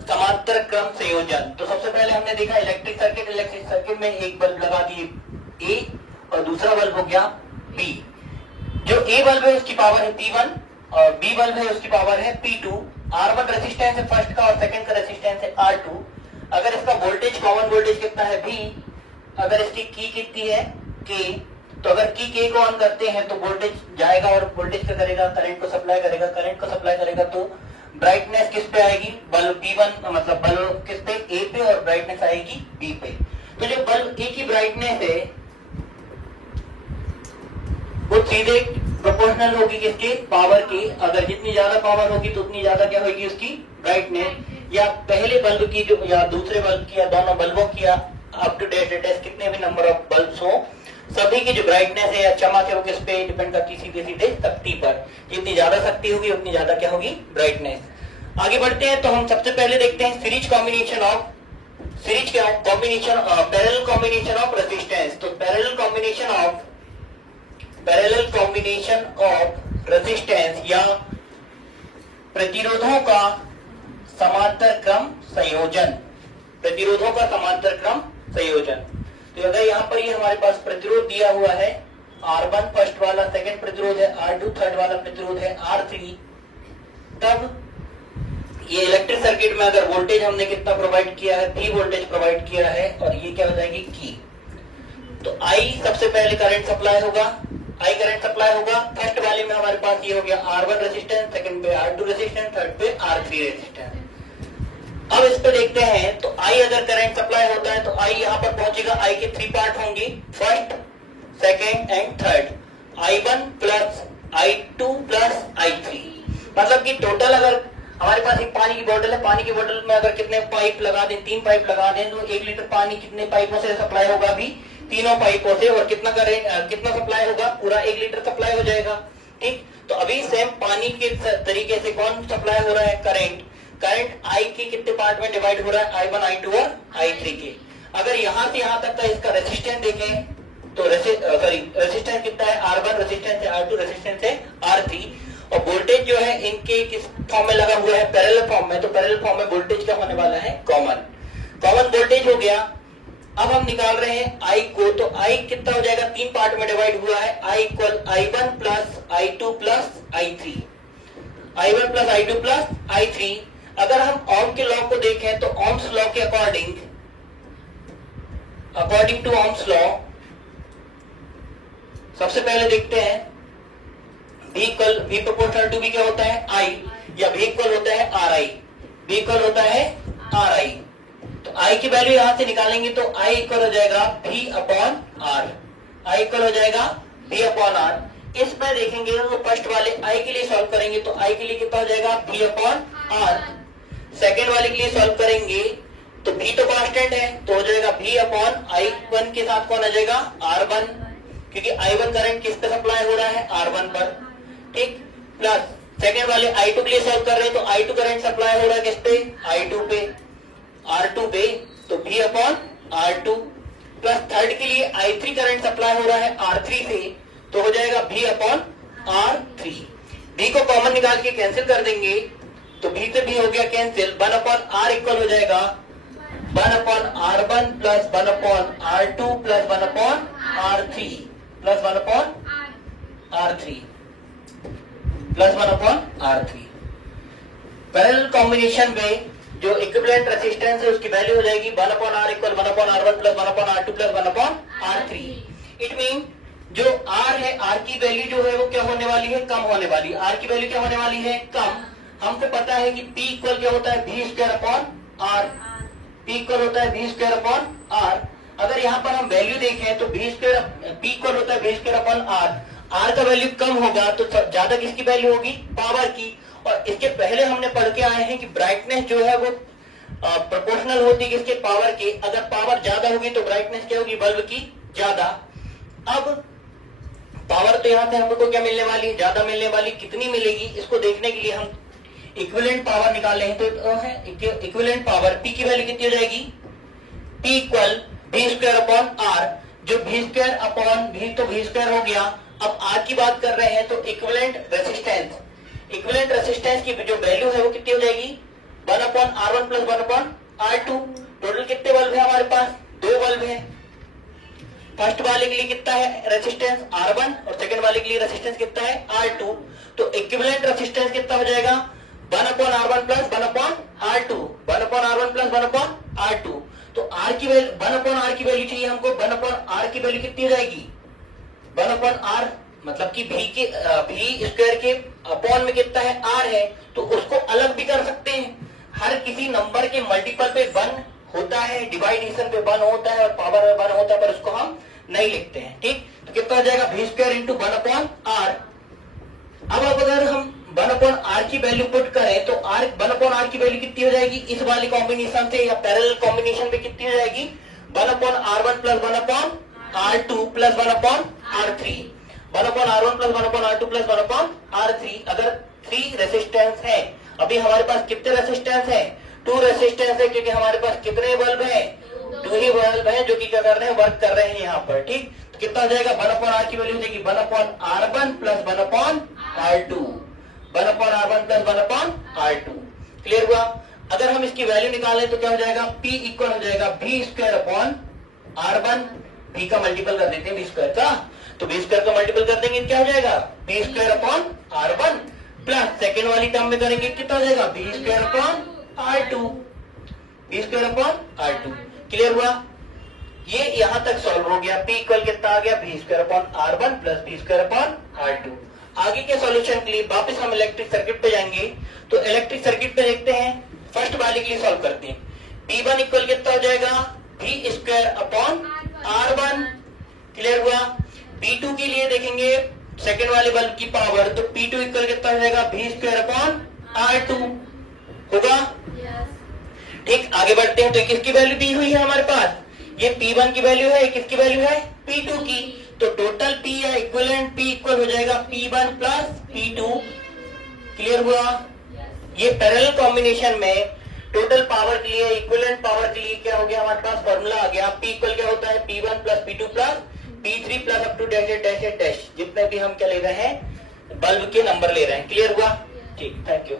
समांतर क्रम संयोजन। तो सबसे पहले हमने देखा इलेक्ट्रिक सर्किट में एक बल्ब लगा दिए ए और दूसरा बल्ब हो गया बी। जो ए बल्ब है उसकी पावर है P1 और बी बल्ब है उसकी पावर है P2। R1 रेजिस्टेंस है फर्स्ट का और सेकंड का रेजिस्टेंस है R2। अगर इसका वोल्टेज कॉमन वोल्टेज कितना है V, अगर इसकी की कितनी है K, तो अगर की K को ऑन करते हैं तो वोल्टेज जाएगा और वोल्टेज क्या करेगा, करंट को सप्लाई करेगा। करंट को सप्लाई करेगा तो ब्राइटनेस किस पे आएगी, बल्ब B1 मतलब बल्ब किस पे A पे और ब्राइटनेस आएगी B पे। तो जो बल्ब A की ब्राइटनेस है वो सीधे प्रोपोर्शनल होगी किसके, पावर के। अगर जितनी ज्यादा पावर होगी तो उतनी ज्यादा क्या होगी उसकी ब्राइटनेस। या पहले बल्ब की जो या दूसरे बल्ब की या दोनों बल्बों की अप टू डेट लेटेस्ट कितने भी नंबर ऑफ बल्ब्स हो, सभी की जो ब्राइटनेस है या चमक है वो किस पे डिपेंड करती है, सीधे सीधे शक्ति पर। जितनी ज्यादा शक्ति होगी उतनी ज्यादा क्या होगी, ब्राइटनेस। आगे बढ़ते हैं तो हम सबसे पहले देखते हैं series combination of parallel combination of resistance. तो पैरेलल कॉम्बिनेशन ऑफ रेजिस्टेंस या प्रतिरोधों का समांतर क्रम संयोजन। प्रतिरोधों का समांतर क्रम संयोजन। तो अगर यहाँ पर ये हमारे पास प्रतिरोध दिया हुआ है R1 फर्स्ट वाला, सेकंड प्रतिरोध है R2 थर्ड वाला प्रतिरोध है R3, तब ये इलेक्ट्रिक सर्किट में अगर वोल्टेज हमने कितना प्रोवाइड किया है, V वोल्टेज प्रोवाइड किया है और ये क्या हो जाएगी की। तो I सबसे पहले करंट सप्लाई होगा, I करंट सप्लाई होगा। फर्स्ट वाले में हमारे पास ये हो गया R1 रेजिस्टेंस, सेकंड पे R2 रेजिस्टेंस, थर्ड पे R3 रेजिस्टेंस। अब इस पे देखते हैं तो I अगर करंट सप्लाई होता है तो I यहाँ पर पहुंचेगा। I के 3 पार्ट होंगे, first second and third. I1 plus I2 plus I3, मतलब कि टोटल अगर हमारे पास एक पानी की बोतल है, पानी की बोतल में अगर कितने पाइप लगा दें, 3 पाइप लगा दें तो 1 लीटर पानी कितने पाइपों से सप्लाई होगा, भी तीनों पाइपों से। और कितना सप्लाई होगा, पूरा 1 लीटर सप्लाई हो जाएगा। ठीक, तो अभी सेम पानी के तरीके से कौन सप्लाई हो रहा है, करंट I के कितने पार्ट में डिवाइड हो रहा है, I1 I2 और I3 के। अगर यहाँ से यहाँ तक का इसका रेजिस्टेंस देखें तो रेजिस्टेंस कितना है, R1 रेजिस्टेंस है, R2 रेजिस्टेंस है, R3। और वोल्टेज जो है इनके किस फॉर्म में लगा हुआ है, पैरेलल फॉर्म में। तो पैरेलल फॉर्म में वोल्टेज क्या होने वाला है, कॉमन वोल्टेज हो गया। अब हम निकाल रहे हैं I को, तो I कितना हो जाएगा, 3 पार्ट में डिवाइड हुआ है। I equal I1 plus I2 plus I3, I1 plus I2 plus I3। अगर हम ओम के लॉ को देखें तो ओम्स लॉ के अकॉर्डिंग टू ओम्स लॉ सबसे पहले देखते हैं V प्रोपोर्शनल टू V क्या होता है, I, या V इक्वल होता है RI। V इक्वल होता है RI। तो I की वैल्यू यहां से निकालेंगे तो I इक्वल हो जाएगा V upon R। I equal हो जाएगा V अपॉन R। इसमें देखेंगे तो फर्स्ट वाले I के लिए सॉल्व करेंगे तो I के लिए कितना हो जाएगा, V अपॉन R। सेकेंड वाले के लिए सॉल्व करेंगे तो V तो कांस्टेंट है तो हो जाएगा V अपॉन I1 के साथ कौन आ जाएगा, R1, क्योंकि I1 करंट किस पे सप्लाई हो रहा है, R1 पर। ठीक, प्लस सेकेंड वाले I2 के लिए सॉल्व कर रहे हैं तो I2 करंट सप्लाई हो रहा है किस पे, I2 पे, R2 पे, तो V upon R2। Plus third के लिए I3 करंट सप्लाई हो रहा है R3 से तो हो जाएगा V अपॉन R3। V को कॉमन निकाल के कैंसिल कर देंगे तो V से V हो गया कैंसिल। 1 अपॉन R इक्वल हो जाएगा 1 upon R1 plus 1 upon R2 plus 1 upon R3 plus 1 upon R3 plus 1 upon R3। Parallel combination में जो इक्विवेलेंट रेजिस्टेंस है उसकी वैल्यू हो जाएगी 1 upon R equal 1 upon R1 plus 1 upon R2 plus 1 upon R3। It mean जो R है, R की value जो है वो क्या होने वाली है, कम होने वाली। R की वैल्यू क्या होने वाली है, कम। हमको पता है कि P इक्वल क्या होता है, V square upon R। P equal होता है V स्क्वायर अपॉन R। अगर यहाँ पर हम वैल्यू देखें तो P इक्वल होता है V square upon R। R का वैल्यू कम होगा तो ज्यादा किसकी वैल्यू होगी, पावर की। और इसके पहले हमने पढ़ के आए हैं कि ब्राइटनेस जो है वो प्रोपोर्शनल होती है किसके, पावर के। अगर पावर ज्यादा होगी तो ब्राइटनेस क्या होगी, बल्ब की ज्यादा। अब पावर तो यहाँ से हमको क्या मिलने वाली है, ज्यादा मिलने वाली। कितनी मिलेगी इसको देखने के लिए हम इक्विवेलेंट पावर निकाल लें तो है इक्विवेलेंट पावर P की वैल्यू कितनी हो जाएगी, P equal V square upon R। जो V स्क्वायर अपॉन V तो V स्क्वायर हो गया। अब R की बात कर रहे हैं तो इक्विवेलेंट रेजिस्टेंस की जो वैल्यू है वो कितनी हो जाएगी, 1/R1 प्लस 1/R2। टोटल कितने बल्ब है हमारे पास? 2 बल्ब है। फर्स्ट वाले के लिए कितना है रेजिस्टेंस? R1 और सेकंड वाले के लिए रेजिस्टेंस कितना है? R2। तो इक्विवेलेंट रेजिस्टेंस कितना हो जाएगा? 1/R1 plus 1/R2। 1/R1 plus 1/R2। तो R की वैल्यू 1/R की वैल्यू चाहिए हमको। 1/R की वैल्यू कितनी हो जाएगी? 1/R मतलब कि V स्क्वायर के अपॉन में कितना है? R है। तो उसको अलग भी कर सकते हैं। हर किसी नंबर के मल्टीपल पे 1 होता है, डिवाइडेशन पे 1 होता है और पावर में 1 होता है, पर उसको हम नहीं लिखते हैं। ठीक, तो कितना हो जाएगा? V square into 1/R। अब अगर हम 1/R की वैल्यू पुट करें तो 1/R की वैल्यू कितनी हो जाएगी? इस वाले कॉम्बिनेशन से या पैरेलल कॉम्बिनेशन पे कितनी हो जाएगी? 1/R1 plus 1/R2 plus 1/R3। 1/R1 plus 1/R2 plus 1/R3। अगर 3 रेसिस्टेंस है, अभी हमारे पास कितने रेसिस्टेंस है? 2 रेसिस्टेंस है, क्योंकि हमारे पास कितने बल्ब है? 2 ही बल्ब है जो कि क्या कर रहे हैं? वर्क कर रहे हैं यहाँ पर। ठीक, तो कितना हो जाएगा? 1/R की वैल्यू हो जाएगी 1/R1 plus 1/R2। 1/R1 plus 1/R2। Clear हुआ? अगर हम इसकी वैल्यू निकालें तो क्या हो जाएगा? P इक्वल हो जाएगा V square upon R1। V का मल्टीपल कर देते हैं V स्क्वायर का, तो V स्क्वायर का मल्टीपल कर देंगे, क्या हो जाएगा? V square upon R1 plus second वाली टर्म में करेंगे कितना हो जाएगा? V square upon R2। V square upon R2। Clear हुआ? ये यहां तक सॉल्व हो गया। P इक्वल कितना आ गया? V square upon R1 plus V square upon R2। आगे के सॉल्यूशन के लिए वापस हम इलेक्ट्रिक सर्किट पे जाएंगे। तो इलेक्ट्रिक सर्किट पे देखते हैं, फर्स्ट वाले के लिए सॉल्व करते हैं। P1 इक्वल कितना हो जाएगा? V square upon R1। Clear हुआ? P2 के लिए देखेंगे सेकेंड वाले बल्ब की पावर, तो P2 इक्वल कितना हो जाएगा? V स्क्वायर अपॉन R2 होगा। ठीक, आगे बढ़ते हैं। तो किसकी वैल्यू दी हुई है हमारे पास? ये P1 की वैल्यू है, किसकी वैल्यू है? P2 की। तो टोटल P या इक्विवेलेंट P इक्वल हो जाएगा P1 प्लस P2। क्लियर हुआ? ये पैरेलल कॉम्बिनेशन में टोटल पावर के लिए, इक्विवेलेंट पावर के लिए क्या हो गया हमारे पास? फॉर्मूला आ गया। P इक्वल क्या होता है? P1 plus P2 plus P3 plus up to dash dash dash, जितने भी हम क्या ले रहे हैं? बल्ब के नंबर ले रहे हैं। क्लियर हुआ? ठीक, थैंक यू।